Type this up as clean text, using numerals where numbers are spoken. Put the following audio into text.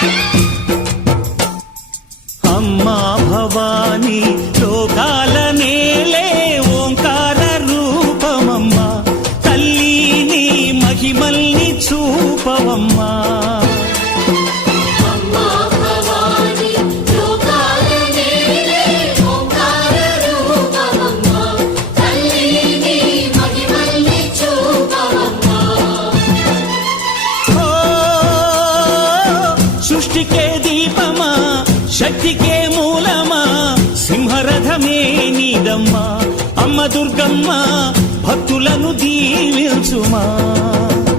అమ్మా భవానీ లోకాల నేలే ఓంకార రూపమమ్మా, తల్లి నీ మహిమల్ని చూపవమ్మా. సృష్టికే దీపమా, శక్తికే మూలమా, సింహరథమే నీదమ్మా. అమ్మ దుర్గమ్మ భక్తులను దీవించుమా.